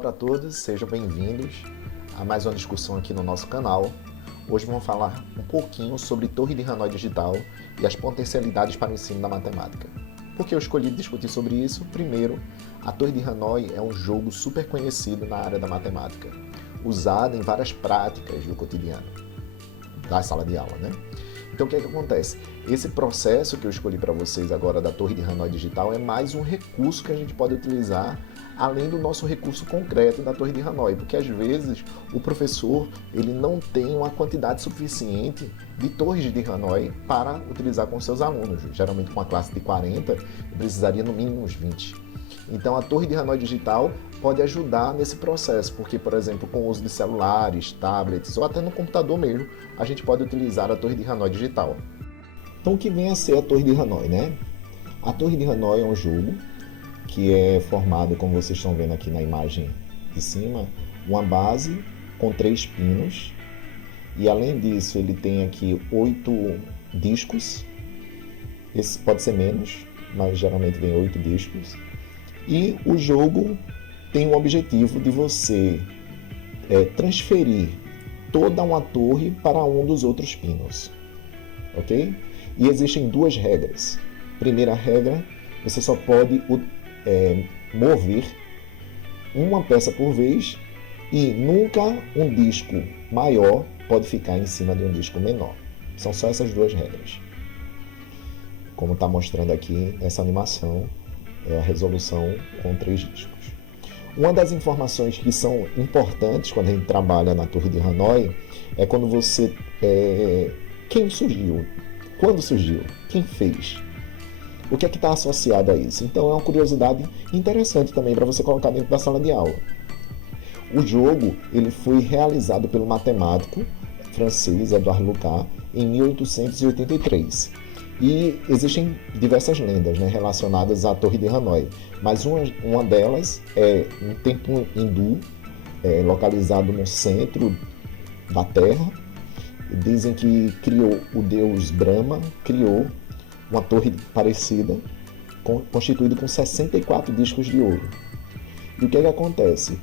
para todos, sejam bem-vindos a mais uma discussão aqui no nosso canal. Hoje vamos falar um pouquinho sobre Torre de Hanoi digital e as potencialidades para o ensino da matemática. Por que eu escolhi discutir sobre isso? Primeiro, a Torre de Hanoi é um jogo super conhecido na área da matemática, usado em várias práticas do cotidiano, da sala de aula, né? Então o que é que acontece? Esse processo que eu escolhi para vocês agora da Torre de Hanoi digital é mais um recurso que a gente pode utilizar além do nosso recurso concreto da Torre de Hanoi, porque às vezes o professor ele não tem uma quantidade suficiente de torres de Hanoi para utilizar com seus alunos. Geralmente com uma classe de 40, eu precisaria no mínimo uns 20. Então a Torre de Hanoi digital pode ajudar nesse processo, porque, por exemplo, com o uso de celulares, tablets ou até no computador mesmo, a gente pode utilizar a Torre de Hanoi digital. Então o que vem a ser a Torre de Hanoi, né? A Torre de Hanoi é um jogo que é formado, como vocês estão vendo aqui na imagem de cima, uma base com 3 pinos, e além disso ele tem aqui 8 discos. Esse pode ser menos, mas geralmente vem 8 discos. E o jogo tem o objetivo de você transferir toda uma torre para um dos outros pinos, ok? E existem 2 regras. Primeira regra, você só pode mover uma peça por vez e nunca um disco maior pode ficar em cima de um disco menor. São só essas 2 regras. Como está mostrando aqui nessa animação, é a resolução com 3 discos. Uma das informações que são importantes quando a gente trabalha na Torre de Hanoi é quando você... quem surgiu? Quando surgiu? Quem fez? O que é que está associado a isso? Então é uma curiosidade interessante também para você colocar dentro da sala de aula. O jogo ele foi realizado pelo matemático francês Édouard Lucas em 1883. E existem diversas lendas, né, relacionadas à Torre de Hanoi, mas uma delas é um templo hindu localizado no centro da Terra. Dizem que o deus Brahma criou uma torre parecida, constituída com 64 discos de ouro. E o que é que acontece?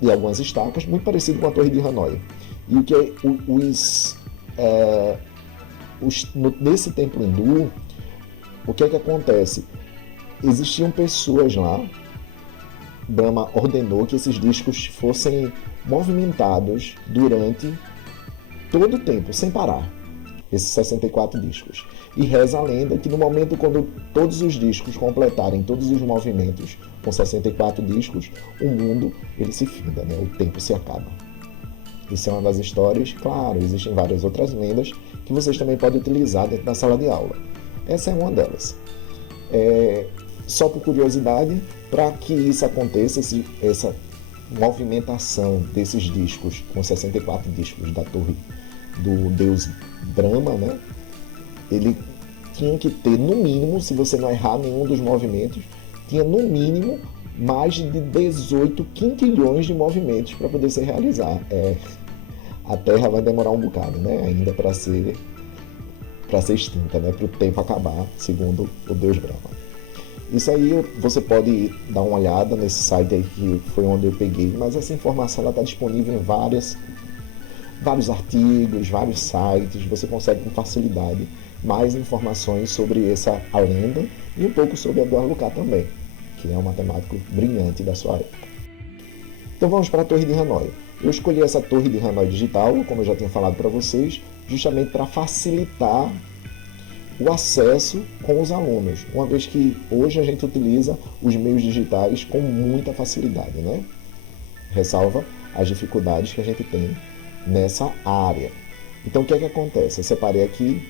E algumas estacas, muito parecido com a Torre de Hanoi. E o que nesse templo hindu, o que é que acontece? Existiam pessoas lá, Brahma ordenou que esses discos fossem movimentados durante todo o tempo, sem parar, esses 64 discos. E reza a lenda que no momento quando todos os discos completarem todos os movimentos com 64 discos, o mundo ele se finda, né? O tempo se acaba. Isso é uma das histórias. Claro, existem várias outras lendas que vocês também podem utilizar dentro da sala de aula. Essa é uma delas. Só por curiosidade, para que isso aconteça, essa movimentação desses discos, com 64 discos da torre do deus Brahma, né? Ele tinha que ter, no mínimo, se você não errar nenhum dos movimentos, tinha no mínimo mais de 18 quintilhões de movimentos para poder se realizar. A Terra vai demorar um bocado, né? Ainda para ser extinta, né? Para o tempo acabar, segundo o deus Brahma. Isso aí você pode dar uma olhada nesse site aí que foi onde eu peguei, mas essa informação está disponível em vários artigos, vários sites. Você consegue com facilidade mais informações sobre a lenda e um pouco sobre Édouard Lucas também, que é um matemático brilhante da sua época. Então vamos para a Torre de Hanoi. Eu escolhi essa Torre de Hanoi digital, como eu já tinha falado para vocês, justamente para facilitar o acesso com os alunos, uma vez que hoje a gente utiliza os meios digitais com muita facilidade, né? Ressalva as dificuldades que a gente tem nessa área. Então o que é que acontece? Eu separei aqui,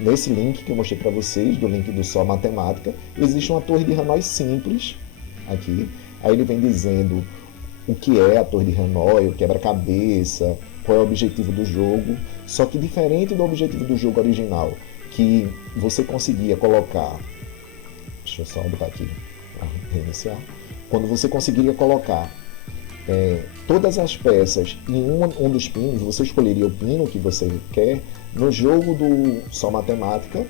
nesse link que eu mostrei para vocês, do link do Só Matemática, existe uma Torre de Hanoi simples aqui. Aí ele vem dizendo o que é a Torre de Hanoi, o quebra-cabeça, qual é o objetivo do jogo. Só que diferente do objetivo do jogo original, que você conseguia colocar... Deixa eu só botar aqui para reiniciar. Quando você conseguiria colocar todas as peças em um dos pinos, você escolheria o pino que você quer. No jogo do Só Matemática,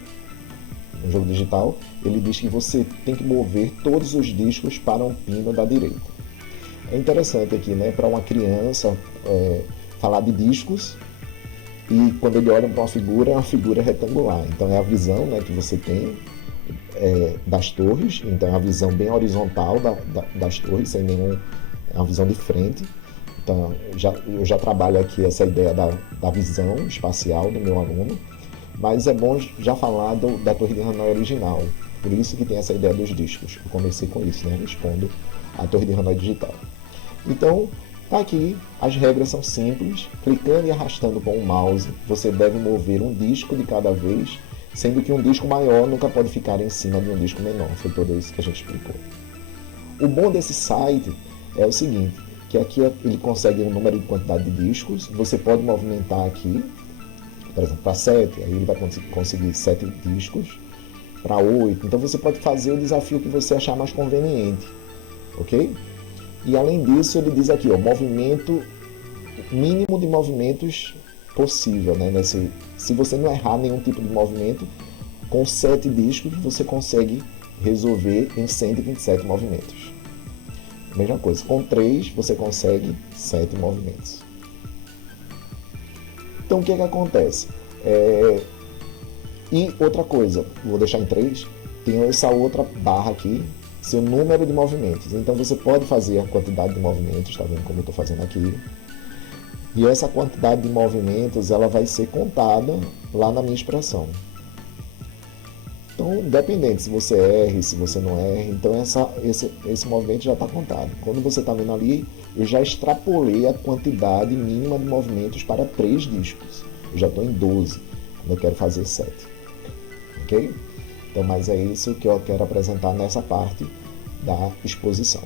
no jogo digital, ele diz que você tem que mover todos os discos para um pino da direita. É interessante aqui, né, para uma criança falar de discos e quando ele olha para uma figura, é uma figura retangular. Então é a visão, né, que você tem das torres, então é uma visão bem horizontal das torres, sem nenhum, é uma visão de frente. Então eu já trabalho aqui essa ideia da visão espacial do meu aluno, mas é bom já falar da Torre de Hanoi original, por isso que tem essa ideia dos discos. Eu comecei com isso, né, expondo a Torre de Hanoi digital. Então, tá aqui, as regras são simples, clicando e arrastando com o mouse, você deve mover um disco de cada vez, sendo que um disco maior nunca pode ficar em cima de um disco menor, foi tudo isso que a gente explicou. O bom desse site é o seguinte, que aqui ele consegue um número de quantidade de discos, você pode movimentar aqui, por exemplo, para 7, aí ele vai conseguir 7 discos, para 8, então você pode fazer o desafio que você achar mais conveniente, ok? E além disso, ele diz aqui, ó, movimento, mínimo de movimentos possível, né? Se você não errar nenhum tipo de movimento, com 7 discos você consegue resolver em 127 movimentos. Mesma coisa, com 3 você consegue 7 movimentos. Então o que acontece? E outra coisa, vou deixar em 3, tem essa outra barra aqui, seu número de movimentos. Então você pode fazer a quantidade de movimentos, está vendo como eu estou fazendo aqui. E essa quantidade de movimentos ela vai ser contada lá na minha expressão. Então, independente se você erre, se você não erre, então esse movimento já está contado. Quando você está vendo ali, eu já extrapolei a quantidade mínima de movimentos para 3 discos. Eu já estou em 12, quando eu quero fazer 7. Ok? Então, mas é isso que eu quero apresentar nessa parte da exposição.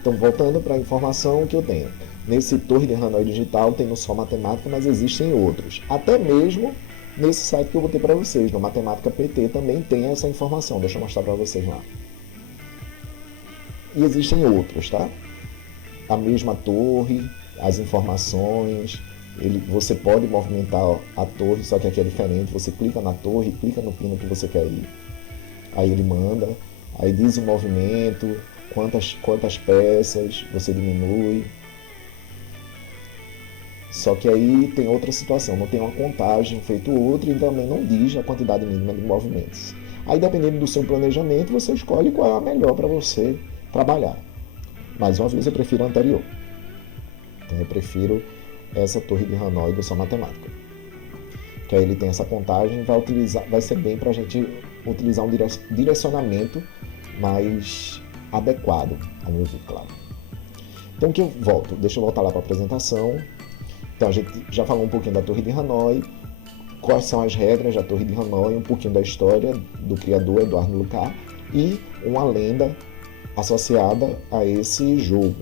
Então, voltando para a informação que eu tenho. Nesse Torre de Hanoi Digital tem no Só Matemática, mas existem outros. Até mesmo nesse site que eu botei para vocês, no Matemática PT, também tem essa informação. Deixa eu mostrar para vocês lá. E existem outros, tá? A mesma torre, as informações... você pode movimentar a torre, só que aqui é diferente. Você clica na torre, clica no pino que você quer ir. Aí ele manda, aí diz o movimento, quantas peças você diminui. Só que aí tem outra situação, não tem uma contagem feito outra e também não diz a quantidade mínima de movimentos. Aí dependendo do seu planejamento, você escolhe qual é a melhor para você trabalhar. Mais uma vez eu prefiro a anterior. Então eu prefiro essa Torre de Hanoi do Só Matemática. Que aí ele tem essa contagem, vai ser bem para a gente utilizar um direcionamento mais adequado, ao meu ver, claro. Então deixa eu voltar lá para a apresentação. Então a gente já falou um pouquinho da Torre de Hanoi, quais são as regras da Torre de Hanoi, um pouquinho da história do criador Eduardo Lucas e uma lenda associada a esse jogo,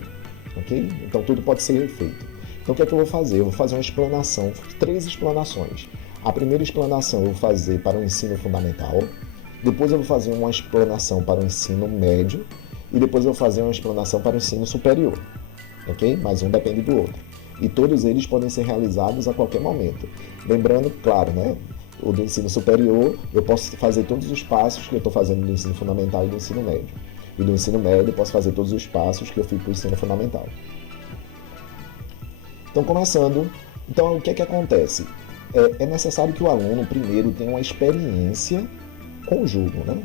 ok? Então tudo pode ser feito. Então o que é que eu vou fazer? Eu vou fazer uma explanação, 3 explanações. A primeira explanação eu vou fazer para o ensino fundamental, depois eu vou fazer uma explanação para o ensino médio e depois eu vou fazer uma explanação para o ensino superior, ok? Mas um depende do outro. E todos eles podem ser realizados a qualquer momento. Lembrando, claro, né? O do ensino superior, eu posso fazer todos os passos que eu estou fazendo do ensino fundamental e do ensino médio. E do ensino médio eu posso fazer todos os passos que eu fiz para o ensino fundamental. Então, começando, então o que é que acontece? É necessário que o aluno primeiro tenha uma experiência com o jogo, né?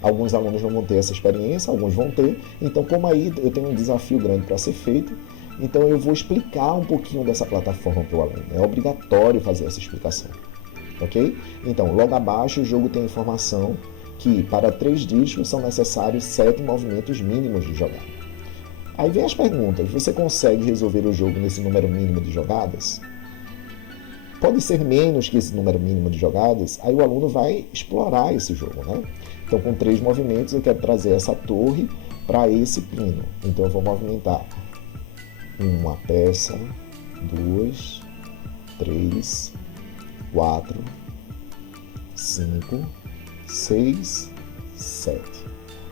Alguns alunos não vão ter essa experiência, alguns vão ter. Então, como aí eu tenho um desafio grande para ser feito, então eu vou explicar um pouquinho dessa plataforma para o aluno. É obrigatório fazer essa explicação, ok? Então, logo abaixo o jogo tem a informação que para 3 discos são necessários 7 movimentos mínimos de jogada. Aí vem as perguntas, você consegue resolver o jogo nesse número mínimo de jogadas? Pode ser menos que esse número mínimo de jogadas, aí o aluno vai explorar esse jogo, né? Então, com 3 movimentos, eu quero trazer essa torre para esse pino. Então, eu vou movimentar uma peça, 2, 3, 4, 5, 6, 7.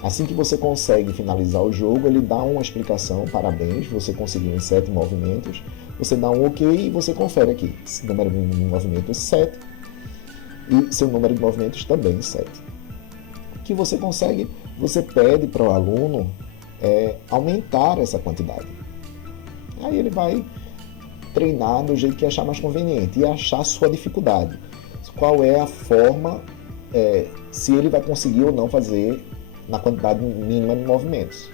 Assim que você consegue finalizar o jogo, ele dá uma explicação, parabéns, você conseguiu em 7 movimentos, você dá um OK e você confere aqui, esse número de movimentos 7 e seu número de movimentos também 7. O que você consegue, você pede para o aluno aumentar essa quantidade. Aí ele vai treinar do jeito que achar mais conveniente e achar a sua dificuldade. Qual é a forma, se ele vai conseguir ou não fazer na quantidade mínima de movimentos.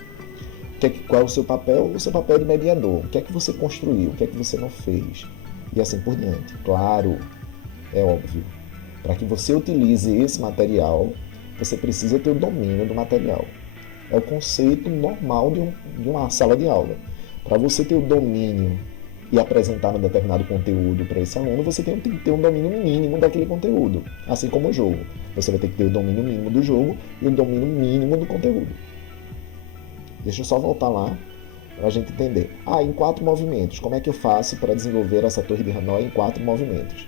Qual é o seu papel? O seu papel é de mediador. O que é que você construiu? O que é que você não fez? E assim por diante. Claro, é óbvio. Para que você utilize esse material, você precisa ter o domínio do material. É o conceito normal de uma sala de aula. Para você ter o domínio e apresentar um determinado conteúdo para esse aluno, você tem que ter um domínio mínimo daquele conteúdo. Assim como o jogo. Você vai ter que ter o domínio mínimo do jogo e o domínio mínimo do conteúdo. Deixa eu só voltar lá para a gente entender. Em 4 movimentos. Como é que eu faço para desenvolver essa torre de Hanoi em 4 movimentos?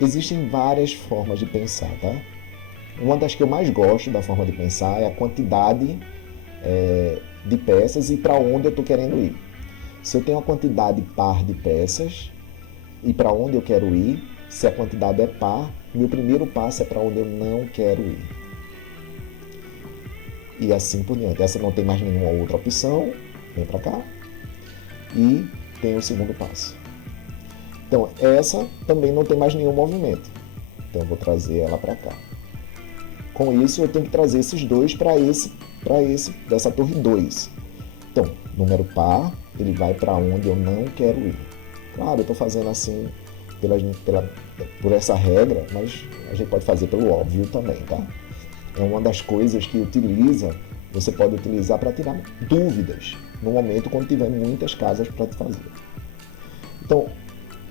Existem várias formas de pensar, tá? Uma das que eu mais gosto da forma de pensar é a quantidade de peças e para onde eu estou querendo ir. Se eu tenho uma quantidade par de peças e para onde eu quero ir, se a quantidade é par, meu primeiro passo é para onde eu não quero ir. E assim por diante. Essa não tem mais nenhuma outra opção, vem para cá. E tem o segundo passo. Então, essa também não tem mais nenhum movimento. Então, eu vou trazer ela para cá. Com isso, eu tenho que trazer esses dois para dessa torre 2. Então, número par, ele vai para onde eu não quero ir. Claro, eu estou fazendo assim por essa regra, mas a gente pode fazer pelo óbvio também, tá? É uma das coisas que você pode utilizar para tirar dúvidas no momento quando tiver muitas casas para te fazer. Então,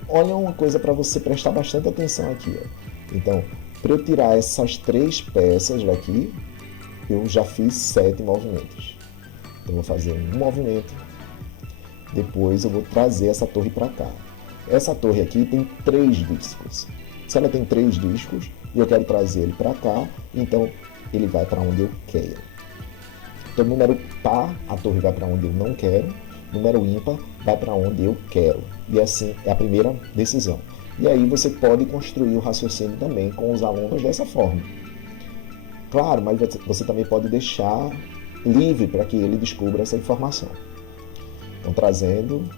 olha uma coisa para você prestar bastante atenção aqui. Então, para eu tirar essas 3 peças daqui, eu já fiz 7 movimentos. Então, eu vou fazer um movimento, depois eu vou trazer essa torre para cá. Essa torre aqui tem 3 discos. Se ela tem 3 discos e eu quero trazer ele para cá, então ele vai para onde eu quero. Então, número par, a torre vai para onde eu não quero. Número ímpar, vai para onde eu quero. E assim é a primeira decisão. E aí você pode construir o raciocínio também com os alunos dessa forma. Claro, mas você também pode deixar livre para que ele descubra essa informação. Então, trazendo,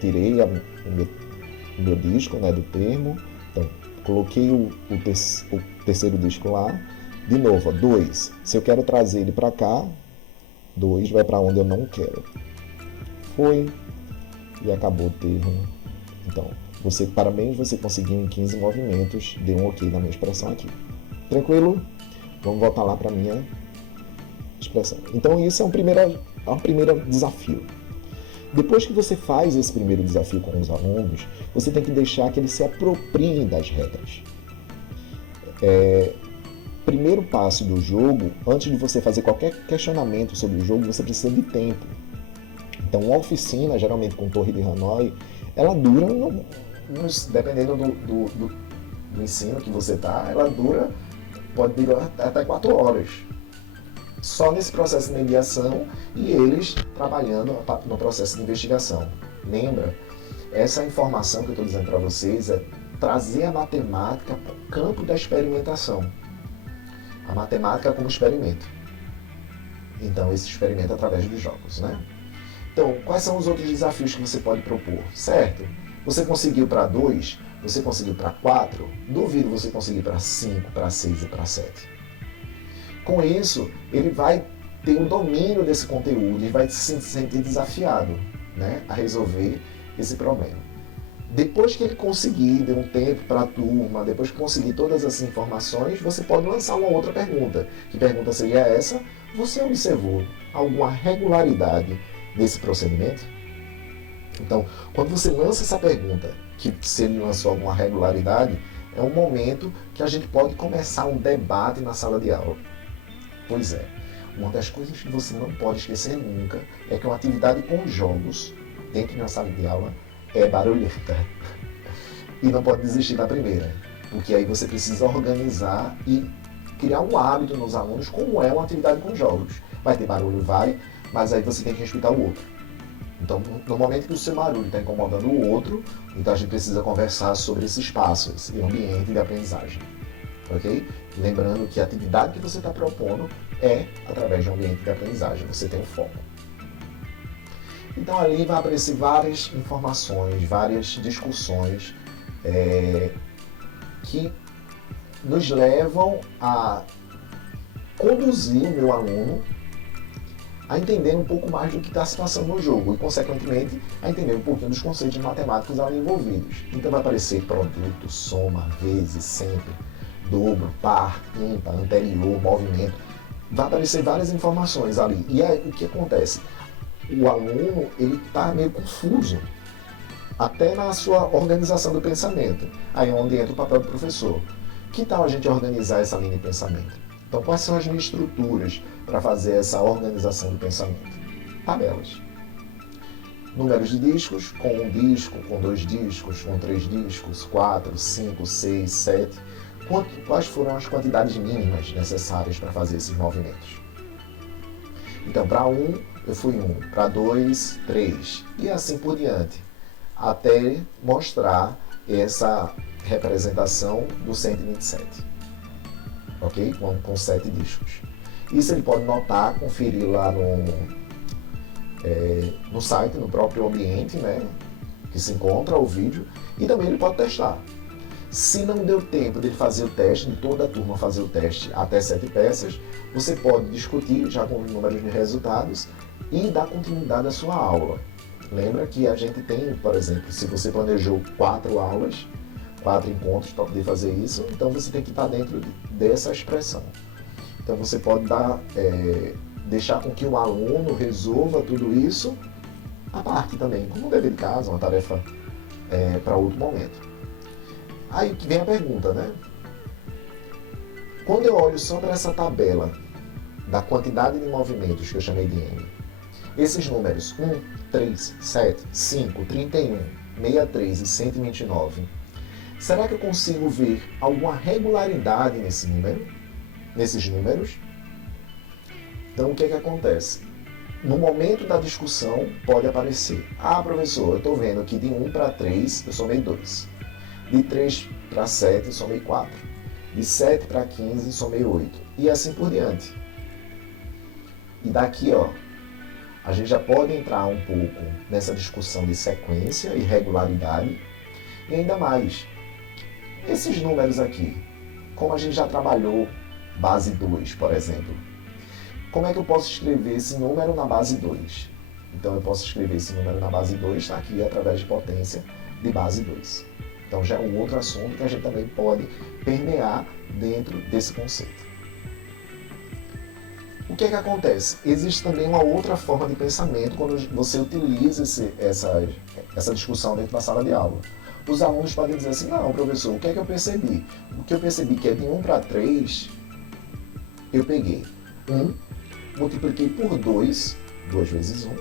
tirei o meu disco, né, do termo. Então, coloquei o terceiro disco lá. De novo, 2. Se eu quero trazer ele para cá, 2 vai para onde eu não quero. Foi e acabou o termo. Então, parabéns, você conseguiu em 15 movimentos. Deu um ok na minha expressão aqui. Tranquilo? Vamos voltar lá para a minha expressão. Então, isso é um primeiro desafio. Depois que você faz esse primeiro desafio com os alunos, você tem que deixar que eles se apropriem das regras. Primeiro passo do jogo, antes de você fazer qualquer questionamento sobre o jogo, você precisa de tempo. Então, uma oficina, geralmente com Torre de Hanoi, ela dura, dependendo do ensino que você está, pode durar até 4 horas. Só nesse processo de mediação e eles trabalhando no processo de investigação. Lembra? Essa informação que eu estou dizendo para vocês é trazer a matemática para o campo da experimentação. A matemática como experimento. Então, esse experimento através dos jogos, né? Então, quais são os outros desafios que você pode propor? Certo? Você conseguiu para 2, você conseguiu para 4, duvido você conseguir para 5, para 6 e para 7. Com isso, ele vai ter um domínio desse conteúdo, ele vai se sentir desafiado, né, a resolver esse problema. Depois que ele conseguir, dê um tempo para a turma, depois que conseguir todas essas informações, você pode lançar uma outra pergunta. Que pergunta seria essa? Você observou alguma regularidade nesse procedimento? Então, quando você lança essa pergunta, que se ele lançou alguma regularidade, é um momento que a gente pode começar um debate na sala de aula. Pois é, uma das coisas que você não pode esquecer nunca é que uma atividade com jogos dentro de uma sala de aula é barulhenta. E não pode desistir da primeira, porque aí você precisa organizar e criar um hábito nos alunos como é uma atividade com jogos. Vai ter barulho, vai, mas aí você tem que respeitar o outro. Então, no momento que o seu barulho está incomodando o outro, então a gente precisa conversar sobre esse espaço, esse ambiente de aprendizagem. ok? Lembrando que a atividade que você está propondo é através de um ambiente de aprendizagem, você tem um foco. Então ali vai aparecer várias informações, várias discussões que nos levam a conduzir o meu aluno a entender um pouco mais do que está se passando no jogo e, consequentemente, a entender um pouquinho dos conceitos matemáticos ali envolvidos. Então vai aparecer produto, soma, vezes, sempre, dobro, par, ímpar, anterior, movimento. Vai aparecer várias informações ali. E aí, o que acontece? O aluno ele está meio confuso, até na sua organização do pensamento. Aí é onde entra o papel do professor. Que tal a gente organizar essa linha de pensamento? Então, quais são as minhas estruturas para fazer essa organização do pensamento? Tabelas. Números de discos, com um disco, com 2 discos, com 3 discos, 4, 5, 6, 7. Quais foram as quantidades mínimas necessárias para fazer esses movimentos? Então, para 1, eu fui 1, para 2, 3, e assim por diante, até mostrar essa representação do 127, ok? Com 7 discos. Isso ele pode notar, conferir lá no site, no próprio ambiente, né, que se encontra o vídeo, e também ele pode testar. Se não deu tempo de fazer o teste, de toda a turma fazer o teste até 7 peças, você pode discutir já com os números de resultados e dar continuidade à sua aula. Lembra que a gente tem, por exemplo, se você planejou 4 aulas, 4 encontros para poder fazer isso, então você tem que estar dentro dessa expressão. Então você pode deixar com que o aluno resolva tudo isso à parte também, como um dever de casa, uma tarefa para outro momento. Aí que vem a pergunta, né? Quando eu olho só para essa tabela da quantidade de movimentos que eu chamei de M, esses números 1, 3, 7, 5, 31, 63 e 129, será que eu consigo ver alguma regularidade nesses números? Então, o que acontece? No momento da discussão, pode aparecer: ah, professor, eu estou vendo que de 1 para 3 eu somei 2. De 3 para 7 eu somei 4. De 7 para 15 eu somei 8. E assim por diante. E daqui, ó, a gente já pode entrar um pouco nessa discussão de sequência e regularidade. E ainda mais, esses números aqui, como a gente já trabalhou base 2, por exemplo, como é que eu posso escrever esse número na base 2? Então eu posso escrever esse número na base 2, está aqui, através de potência de base 2. Então já é um outro assunto que a gente também pode permear dentro desse conceito. O que acontece? Existe também uma outra forma de pensamento quando você utiliza essa discussão dentro da sala de aula. Os alunos podem dizer assim: não, professor, o que eu percebi? O que eu percebi que é de 1 para 3, eu peguei 1, multipliquei por 2, 2 vezes 1,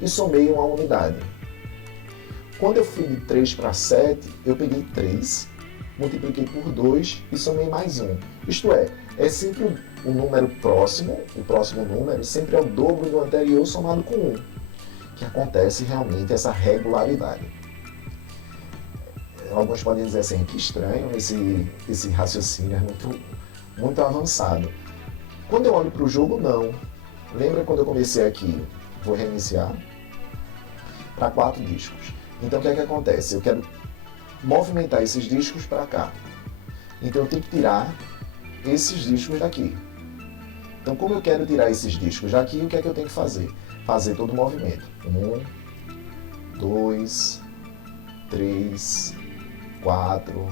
e somei uma unidade. Quando eu fui de 3 para 7, eu peguei 3, multipliquei por 2 e somei mais 1. Isto é sempre o número próximo, o próximo número sempre é o dobro do anterior somado com 1, que acontece realmente essa regularidade. Alguns podem dizer assim: que estranho, esse raciocínio é muito avançado. Quando eu olho para o jogo, não. Lembra quando eu comecei aqui? Vou reiniciar. Para 4 discos. Então o que acontece? Eu quero movimentar esses discos para cá. Então eu tenho que tirar esses discos daqui. Então, como eu quero tirar esses discos daqui, o que eu tenho que fazer? Fazer todo o movimento. 1, 2, 3, 4,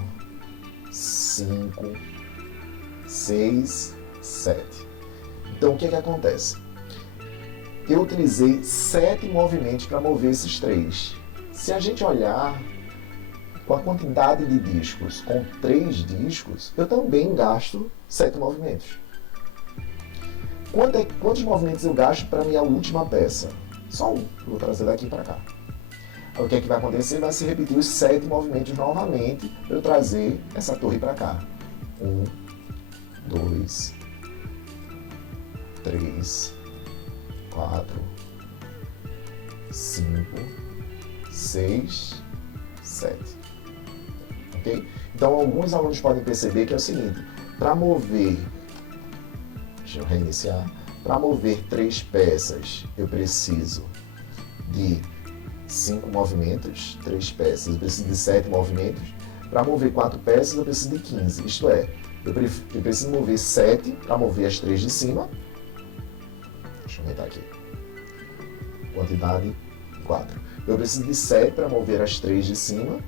5, 6, 7. Então, o que acontece? Eu utilizei 7 movimentos para mover esses 3. Se a gente olhar com a quantidade de discos, com 3 discos, eu também gasto 7 movimentos. Quantos movimentos eu gasto para a minha última peça? Só um. Vou trazer daqui para cá. O que vai acontecer? Vai se repetir os 7 movimentos novamente para eu trazer essa torre para cá. 1, 2, 3, 4, 5, 6, 7. Ok? Então, alguns alunos podem perceber que é o seguinte: Para mover, deixa eu reiniciar, para mover 3 peças, eu preciso de 5 movimentos, 3 peças, eu preciso de 7 movimentos. Para mover 4 peças, eu preciso de 15, isto é, eu preciso mover 7 para mover as 3 de cima. Deixa eu aumentar aqui. Quantidade 4. Eu preciso de 7 para mover as 3 de cima.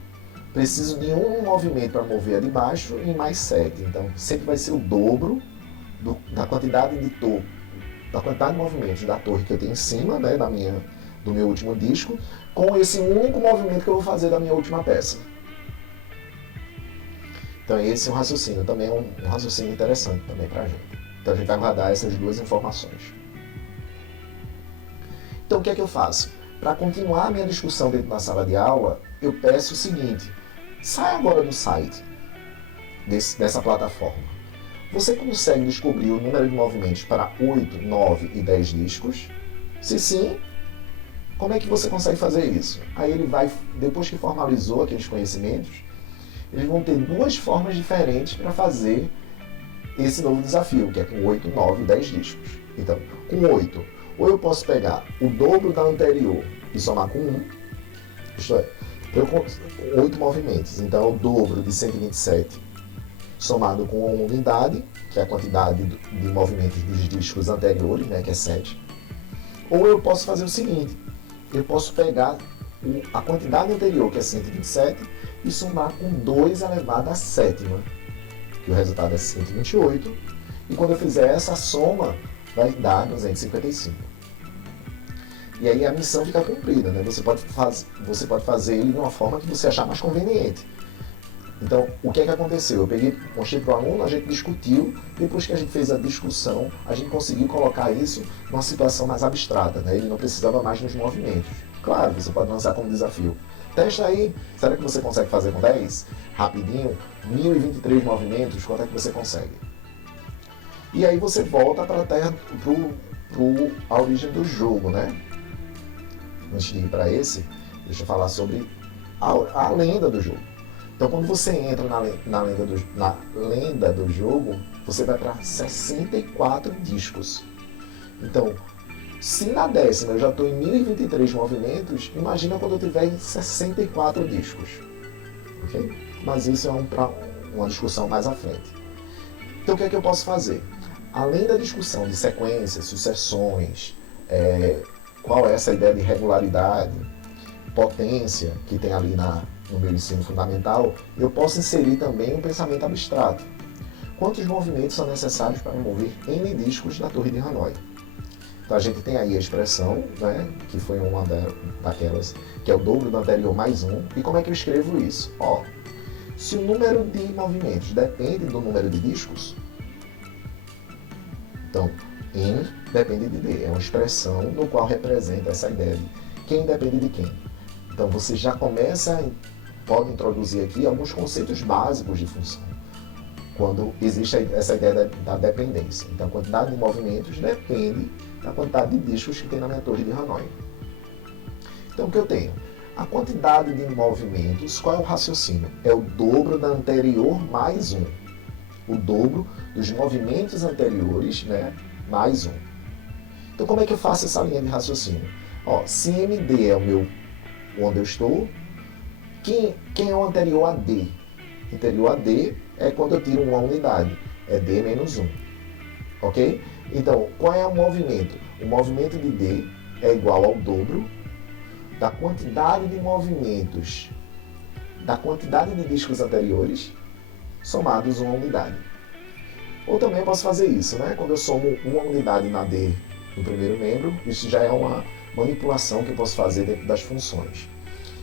Preciso de um movimento para mover a de baixo e mais 7. Então, sempre vai ser o dobro da quantidade de movimentos da torre que eu tenho em cima, né, do meu último disco, com esse único movimento que eu vou fazer da minha última peça. Então esse é um raciocínio, também é um raciocínio interessante também para a gente. Então a gente vai guardar essas duas informações. Então o que é que eu faço? Para continuar a minha discussão dentro da sala de aula, eu peço o seguinte: sai agora do site dessa plataforma. Você consegue descobrir o número de movimentos para 8, 9 e 10 discos? Se sim, como é que você consegue fazer isso? Aí ele vai, depois que formalizou aqueles conhecimentos, eles vão ter 2 formas diferentes para fazer esse novo desafio, que é com 8, 9 e 10 discos. Então, com 8, ou eu posso pegar o dobro da anterior e somar com 1, isto é, 8 movimentos, então é o dobro de 127 somado com uma unidade, que é a quantidade de movimentos dos discos anteriores, né, que é 7. Ou eu posso fazer o seguinte: eu posso pegar a quantidade anterior, que é 127, e somar com 2 elevado à sétima, que o resultado é 128, e quando eu fizer essa soma, vai dar 255. E aí a missão fica cumprida, né? Você pode fazer ele de uma forma que você achar mais conveniente. Então, o que é que aconteceu? Eu mostrei para o aluno, a gente discutiu, depois que a gente fez a discussão, a gente conseguiu colocar isso numa situação mais abstrata, né? Ele não precisava mais nos movimentos. Claro, você pode lançar como desafio. Testa aí, será que você consegue fazer com 10? Rapidinho, 1023 movimentos, quanto é que você consegue? E aí você volta para a origem do jogo, né? Antes de ir para esse, deixa eu falar sobre a lenda do jogo. Então, quando você entra na lenda do jogo, você vai para 64 discos. Então, se na 10ª eu já estou em 1023 movimentos, imagina quando eu tiver em 64 discos. Okay? Mas isso é para uma discussão mais à frente. Então, o que é que eu posso fazer? Além da discussão de sequências, sucessões, qual é essa ideia de regularidade, potência que tem ali no meu ensino fundamental, eu posso inserir também um pensamento abstrato. Quantos movimentos são necessários para mover N discos da Torre de Hanoi? Então a gente tem aí a expressão, né, que foi uma daquelas, que é o dobro do anterior mais 1. E como é que eu escrevo isso? Ó, se o número de movimentos depende do número de discos, então N depende de D. É uma expressão no qual representa essa ideia de quem depende de quem. Então você já pode introduzir aqui alguns conceitos básicos de função, quando existe essa ideia da dependência. Então a quantidade de movimentos depende da quantidade de discos que tem na minha Torre de Hanoi. Então o que eu tenho? A quantidade de movimentos, qual é o raciocínio? É o dobro da anterior mais 1. O dobro dos movimentos anteriores, né, mais 1. Então como é que eu faço essa linha de raciocínio? Ó, se MD é onde eu estou, quem é o anterior a D? Anterior a D é quando eu tiro uma unidade, é D menos 1. Ok? Então, qual é o movimento? O movimento de D é igual ao dobro da quantidade de movimentos, da quantidade de discos anteriores, somados uma unidade. Ou também eu posso fazer isso, né? Quando eu somo uma unidade na D do primeiro membro, isso já é uma manipulação que eu posso fazer dentro das funções.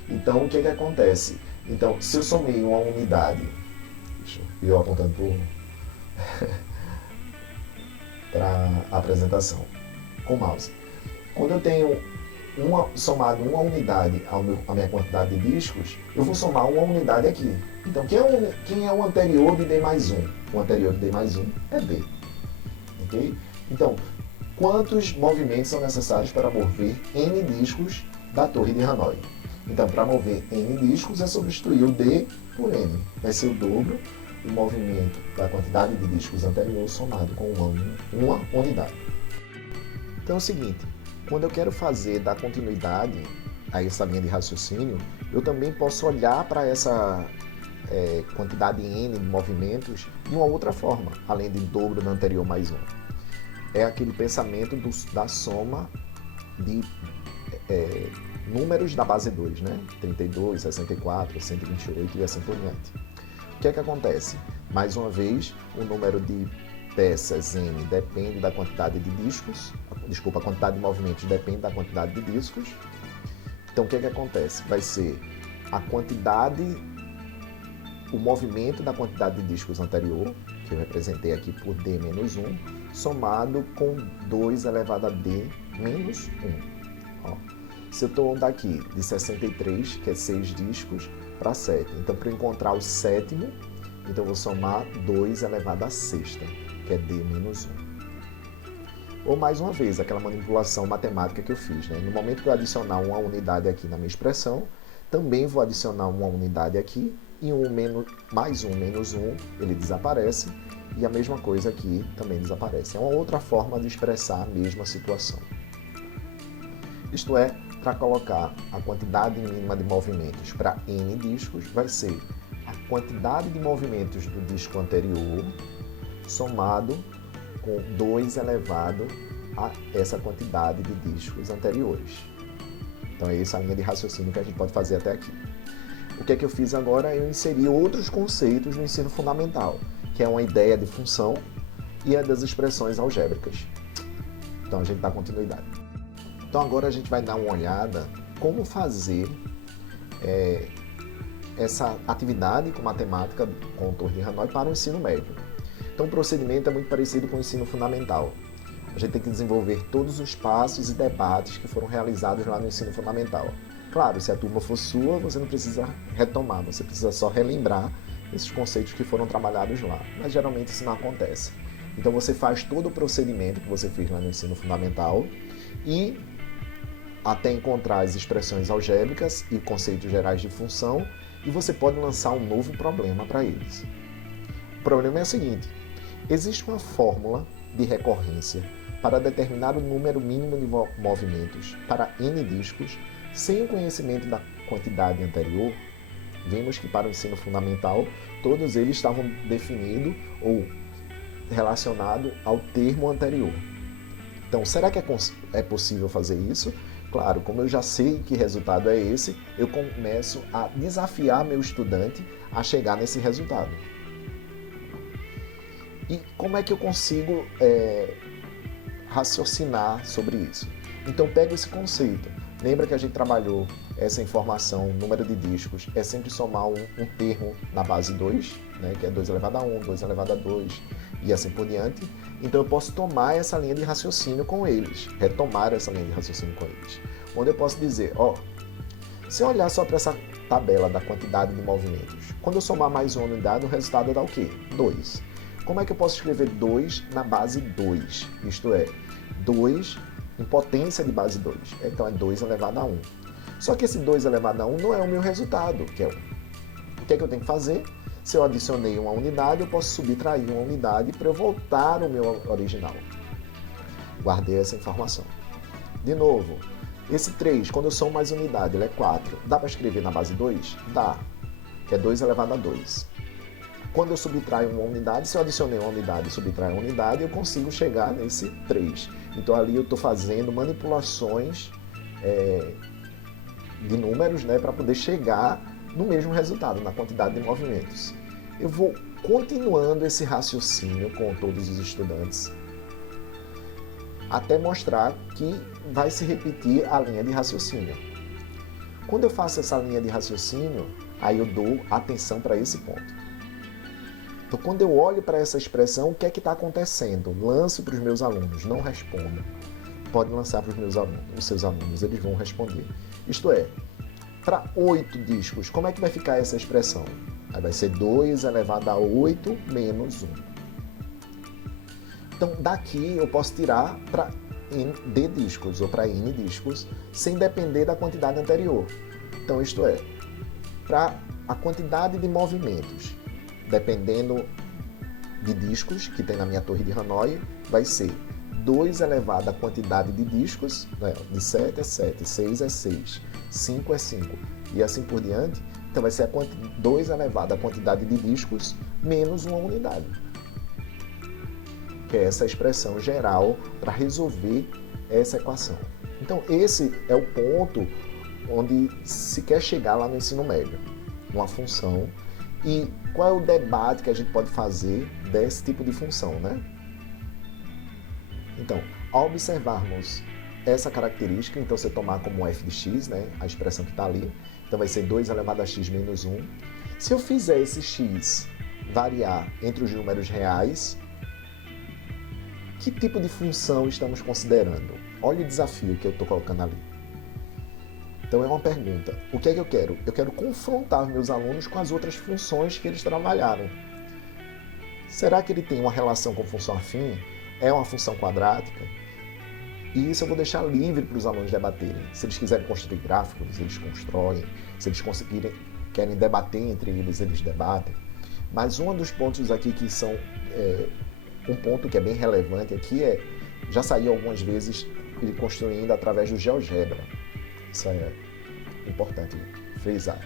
Então, o que acontece? Então, se eu somei uma unidade, deixa eu apontando para a apresentação com o mouse. Quando eu tenho somado uma unidade à minha quantidade de discos, eu vou somar uma unidade aqui. Então, quem é o anterior de D mais 1? O anterior de D mais 1 é D. Ok? Então, quantos movimentos são necessários para mover N discos da Torre de Hanoi? Então, para mover N discos, é substituir o D por N. Vai ser o dobro o movimento da quantidade de discos anterior somado com uma unidade. Então é o seguinte, quando eu quero fazer da continuidade a essa linha de raciocínio, eu também posso olhar para essa quantidade n de movimentos de uma outra forma, além de dobro da anterior mais um. É aquele pensamento da soma de números da base 2, né? 32, 64, 128 e assim por diante. O que é que acontece? Mais uma vez, o número de peças n depende da quantidade de discos, a quantidade de movimentos depende da quantidade de discos. Então, o que é que acontece? Vai ser a quantidade, o movimento da quantidade de discos anterior, que eu representei aqui por d menos 1, somado com 2 elevado a d menos 1. Ó, se eu estou daqui de 63, que é 6 discos, para 7. Então, para eu encontrar o sétimo, então eu vou somar 2 elevado a sexta, que é d menos 1. Ou mais uma vez, aquela manipulação matemática que eu fiz, né? No momento que eu adicionar uma unidade aqui na minha expressão, também vou adicionar uma unidade aqui, e mais um menos 1, ele desaparece, e a mesma coisa aqui também desaparece. É uma outra forma de expressar a mesma situação. Isto é, para colocar a quantidade mínima de movimentos para n discos, vai ser a quantidade de movimentos do disco anterior somado com 2 elevado a essa quantidade de discos anteriores. Então é essa a linha de raciocínio que a gente pode fazer até aqui. O que é que eu fiz agora? Eu inseri outros conceitos no ensino fundamental, que é uma ideia de função e a das expressões algébricas. Então a gente dá continuidade. Então agora a gente vai dar uma olhada como fazer essa atividade com matemática com torre de Hanoi para o ensino médio. Então o procedimento é muito parecido com o ensino fundamental. A gente tem que desenvolver todos os passos e debates que foram realizados lá no ensino fundamental. Claro, se a turma for sua, você não precisa retomar, você precisa só relembrar esses conceitos que foram trabalhados lá. Mas geralmente isso não acontece. Então você faz todo o procedimento que você fez lá no ensino fundamental e até encontrar as expressões algébricas e conceitos gerais de função, e você pode lançar um novo problema para eles. O problema é o seguinte: existe uma fórmula de recorrência para determinar o número mínimo de movimentos para n discos sem o conhecimento da quantidade anterior. Vimos que para o ensino fundamental todos eles estavam definidos ou relacionados ao termo anterior. Então, será que é possível fazer isso? Claro, como eu já sei que resultado é esse, eu começo a desafiar meu estudante a chegar nesse resultado. E como é que eu consigo raciocinar sobre isso? Então, pego esse conceito. Lembra que a gente trabalhou essa informação, número de discos, é sempre somar um termo na base 2, né, que é 2 elevado a 1, 2 elevado a 2 e assim por diante. Então eu posso tomar essa linha de raciocínio com eles, retomar essa linha de raciocínio com eles. Onde eu posso dizer, se eu olhar só para essa tabela da quantidade de movimentos, quando eu somar mais uma unidade, o resultado dá o quê? 2. Como é que eu posso escrever 2 na base 2? Isto é, 2 em potência de base 2. Então é 2 elevado a 1. Só que esse 2 elevado a 1 não é o meu resultado, que é o que é que eu tenho que fazer? Se eu adicionei uma unidade, eu posso subtrair uma unidade para eu voltar ao meu original. Guardei essa informação. De novo, esse 3, quando eu somo mais unidade, ele é 4. Dá para escrever na base 2? Dá, que é 2 elevado a 2. Quando eu subtraio uma unidade, se eu adicionei uma unidade e subtraio uma unidade, eu consigo chegar nesse 3. Então ali eu estou fazendo manipulações de números, né, para poder chegar no mesmo resultado, na quantidade de movimentos. Eu vou continuando esse raciocínio com todos os estudantes até mostrar que vai se repetir a linha de raciocínio. Quando eu faço essa linha de raciocínio, aí eu dou atenção para esse ponto. Então, quando eu olho para essa expressão, o que é que está acontecendo? Lanço para os meus alunos, não respondo. Pode lançar para os seus alunos, eles vão responder. Isto é, para 8 discos, como é que vai ficar essa expressão? Aí vai ser 2 elevado a 8 menos 1. Então, daqui eu posso tirar para D discos ou para N discos, sem depender da quantidade anterior. Então, isto é, para a quantidade de movimentos dependendo de discos que tem na minha torre de Hanoi, vai ser 2 elevado à quantidade de discos, né? De 7 é 7, 6 é 6, 5 é 5 e assim por diante. Então vai ser 2 elevado à quantidade de discos menos uma unidade, que é essa expressão geral para resolver essa equação. Então esse é o ponto onde se quer chegar lá no ensino médio, uma função. E qual é o debate que a gente pode fazer desse tipo de função, né? Então, ao observarmos essa característica, então você tomar como f de x, né, a expressão que está ali, então vai ser 2 elevado a x menos 1. Se eu fizer esse x variar entre os números reais, que tipo de função estamos considerando? Olha o desafio que eu estou colocando ali. Então é uma pergunta. O que é que eu quero? Eu quero confrontar meus alunos com as outras funções que eles trabalharam. Será que ele tem uma relação com função afim? É uma função quadrática? E isso eu vou deixar livre para os alunos debaterem. Se eles quiserem construir gráficos, eles constroem. Se eles querem debater entre eles, eles debatem. Mas um dos pontos aqui que são... um ponto que é bem relevante aqui já saiu algumas vezes ele construindo através do GeoGebra. Isso é importante frisar.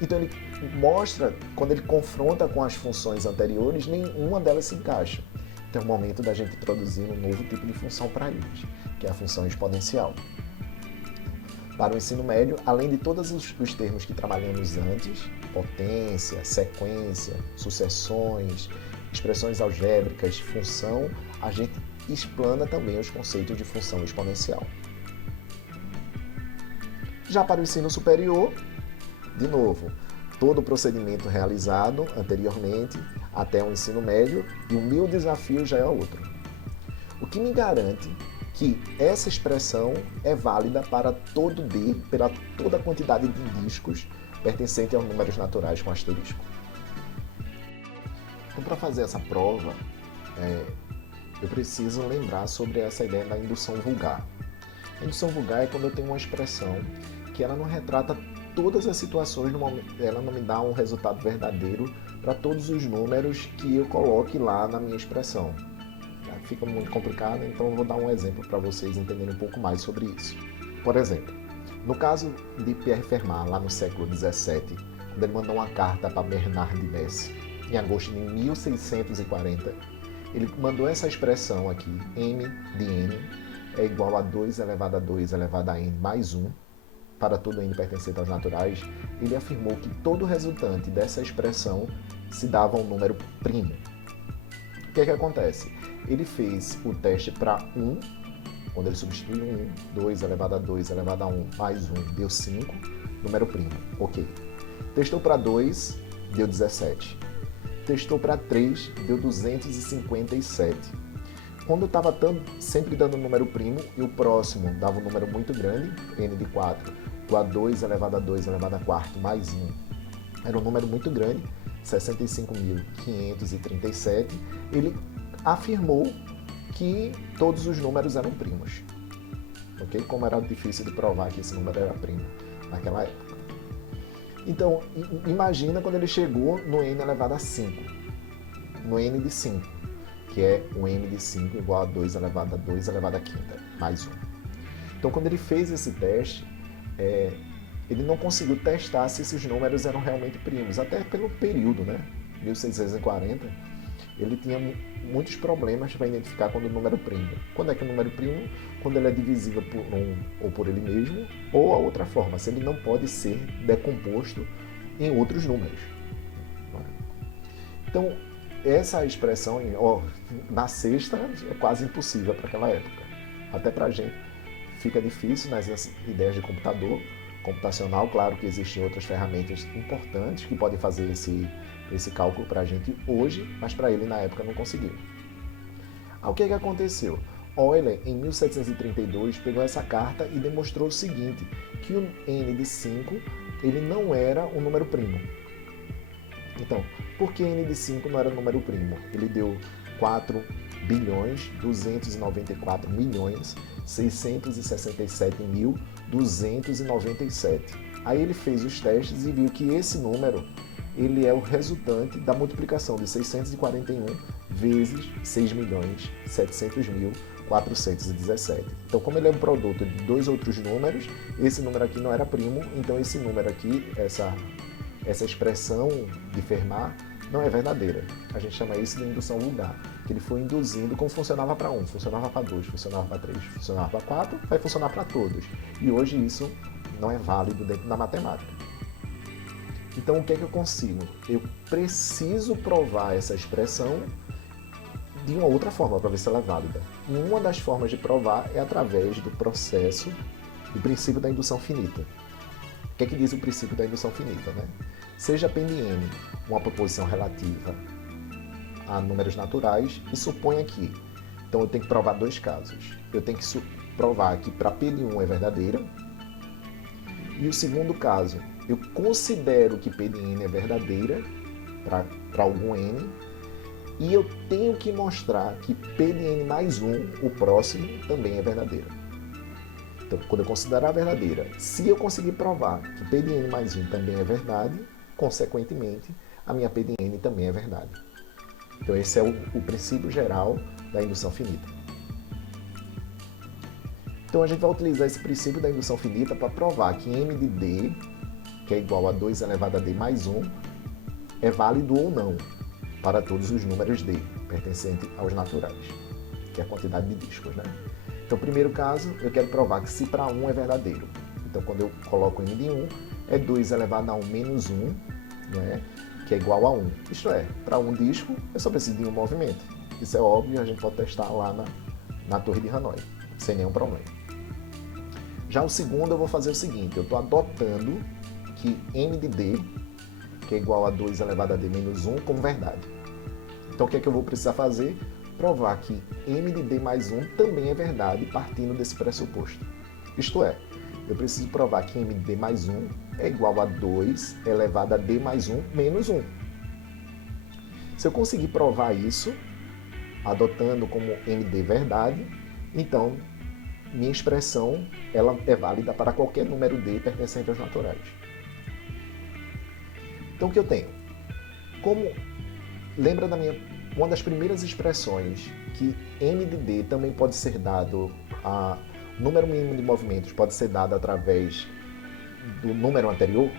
Então ele mostra, quando ele confronta com as funções anteriores, nenhuma delas se encaixa. Então é o momento da gente introduzir um novo tipo de função para eles, que é a função exponencial. Para o ensino médio, além de todos os termos que trabalhamos antes, potência, sequência, sucessões, expressões algébricas, função, a gente explana também os conceitos de função exponencial. Já para o ensino superior, de novo, todo o procedimento realizado anteriormente até o ensino médio, e o meu desafio já é outro. O que me garante que essa expressão é válida para todo D, pela toda a quantidade de discos pertencente aos números naturais com asterisco. Então, para fazer essa prova, eu preciso lembrar sobre essa ideia da indução vulgar. A indução vulgar é quando eu tenho uma expressão que ela não retrata todas as situações, ela não me dá um resultado verdadeiro para todos os números que eu coloque lá na minha expressão. Fica muito complicado, então eu vou dar um exemplo para vocês entenderem um pouco mais sobre isso. Por exemplo, no caso de Pierre Fermat, lá no século XVII, quando ele mandou uma carta para Bernard de Metz, em agosto de 1640, ele mandou essa expressão aqui, m de n é igual a 2 elevado a 2 elevado a n mais 1, para todo n pertencente aos naturais. Ele afirmou que todo resultante dessa expressão se dava a um número primo. O que é que acontece? Ele fez o teste para 1, quando ele substituiu 1, 2 elevado a 2 elevado a 1 mais 1, deu 5, número primo, ok. Testou para 2, deu 17. Testou para 3, deu 257. Quando eu estava sempre dando um número primo e o próximo dava um número muito grande, n de 4, igual a 2 elevado a 2 elevado a 4 mais 1, era um número muito grande, 65.537, ele afirmou que todos os números eram primos. Ok? Como era difícil de provar que esse número era primo naquela época. Então, imagina quando ele chegou no n elevado a 5, no n de 5, que é o n de 5 igual a 2 elevado a 2 elevado a quinta, mais 1. Então, quando ele fez esse teste, ele não conseguiu testar se esses números eram realmente primos, até pelo período, né? 1640, ele tinha muitos problemas para identificar quando o número primo. Quando é que o número primo? Quando ele é divisível por um ou por ele mesmo, ou a outra forma, se ele não pode ser decomposto em outros números. Então, essa expressão na sexta é quase impossível para aquela época. Até para a gente fica difícil nas ideias de computacional. Claro que existem outras ferramentas importantes que podem fazer esse cálculo para a gente hoje, mas para ele na época não conseguiu. O que aconteceu? Euler, em 1732, pegou essa carta e demonstrou o seguinte, que o n de 5 ele não era um número primo. Então, por que n de 5 não era um número primo? Ele deu 4.294.667.297. Aí ele fez os testes e viu que esse número ele é o resultante da multiplicação de 641 vezes 6.700.417. Então, como ele é um produto de dois outros números, esse número aqui não era primo, então esse número aqui, essa expressão de Fermat, não é verdadeira. A gente chama isso de indução vulgar, que ele foi induzindo como funcionava para 1, funcionava para 2, funcionava para 3, funcionava para 4, vai funcionar para todos. E hoje isso não é válido dentro da matemática. Então o que é que eu consigo? Eu preciso provar essa expressão de uma outra forma para ver se ela é válida. E uma das formas de provar é através do processo do princípio da indução finita. O que é que diz o princípio da indução finita, né? Seja P de n uma proposição relativa a números naturais e suponha que. Então eu tenho que provar dois casos. Eu tenho que provar que para P de 1 é verdadeira. E o segundo caso, eu considero que P de n é verdadeira para algum n. E eu tenho que mostrar que P de n mais 1, o próximo, também é verdadeira. Então, quando eu considerar verdadeira, se eu conseguir provar que P de n mais 1 também é verdade, consequentemente, a minha P de n também é verdade. Então, esse é o princípio geral da indução finita. Então, a gente vai utilizar esse princípio da indução finita para provar que m de d, que é igual a 2 elevado a d mais 1, é válido ou não para todos os números d, pertencentes aos naturais, que é a quantidade de díscos, né? Então, primeiro caso, eu quero provar que se para 1 é verdadeiro. Então, quando eu coloco m de 1, é 2 elevado a 1 menos 1, né? Que é igual a 1. Isto é, para um dísco, eu só preciso de um movimento. Isso é óbvio, a gente pode testar lá na Torre de Hanoi, sem nenhum problema. Já o segundo, eu vou fazer o seguinte, eu estou adotando que m de d, que é igual a 2 elevado a d menos 1, como verdade. Então, o que é que eu vou precisar fazer? Provar que m de d mais 1 também é verdade, partindo desse pressuposto. Isto é, eu preciso provar que m de d mais 1 é igual a 2 elevado a d mais 1 menos 1. Se eu conseguir provar isso, adotando como md verdade, então minha expressão ela é válida para qualquer número d pertencente aos naturais. Então o que eu tenho? Lembra uma das primeiras expressões que m de d também pode ser dado a número mínimo de movimentos pode ser dado através do número anterior,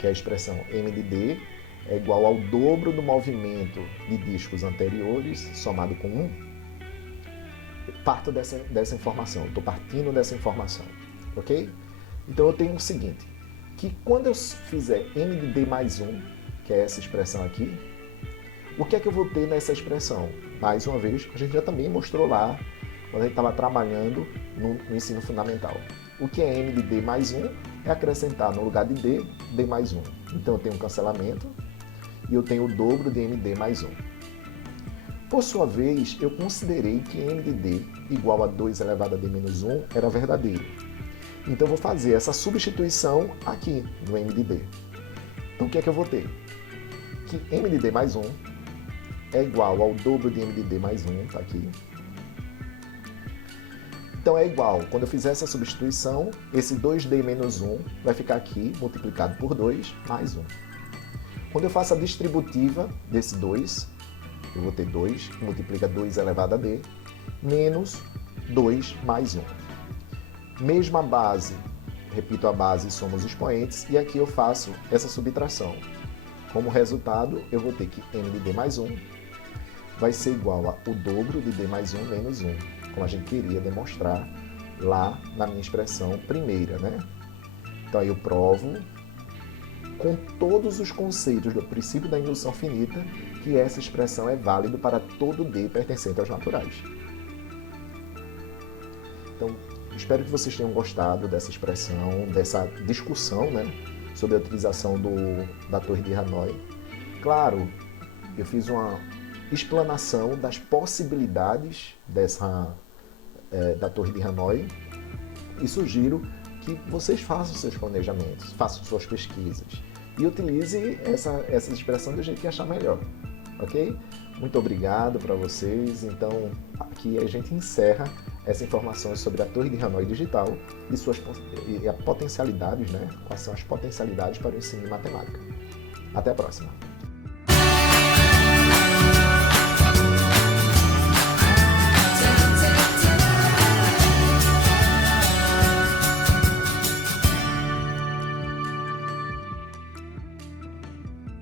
que é a expressão m de d é igual ao dobro do movimento de díscos anteriores somado com 1. Eu parto dessa informação, estou partindo dessa informação, ok? Então eu tenho o seguinte, que quando eu fizer m de d mais 1, que é essa expressão aqui, o que é que eu vou ter nessa expressão? Mais uma vez, a gente já também mostrou lá, quando a gente estava trabalhando no ensino fundamental. O que é m de d mais 1 é acrescentar no lugar de d, d mais 1. Então eu tenho um cancelamento e eu tenho o dobro de md mais 1. Por sua vez, eu considerei que m de d igual a 2 elevado a d menos 1 era verdadeiro. Então eu vou fazer essa substituição aqui no m de d. Então o que é que eu vou ter? Que m de d mais 1 é igual ao dobro de m de d mais 1, está aqui. Então é igual, quando eu fizer essa substituição, esse 2d menos 1 vai ficar aqui multiplicado por 2 mais 1. Quando eu faço a distributiva desse 2, eu vou ter 2, que multiplica 2 elevado a d, menos 2 mais 1. Mesma base, repito a base e somo os expoentes, e aqui eu faço essa subtração. Como resultado, eu vou ter que m de d mais 1 vai ser igual a o dobro de d mais 1 menos 1, como a gente queria demonstrar lá na minha expressão primeira, né? Então aí eu provo com todos os conceitos do princípio da indução finita que essa expressão é válida para todo d pertencente aos naturais. Então, espero que vocês tenham gostado dessa expressão, dessa discussão, né, sobre a utilização da Torre de Hanoi. Claro, eu fiz uma explanação das possibilidades da Torre de Hanoi e sugiro que vocês façam seus planejamentos, façam suas pesquisas e utilize essa expressão do jeito que achar melhor, ok? Muito obrigado para vocês. Então, aqui a gente encerra essas informações sobre a Torre de Hanoi digital e a potencialidades, né? Quais são as potencialidades para o ensino de matemática. Até a próxima!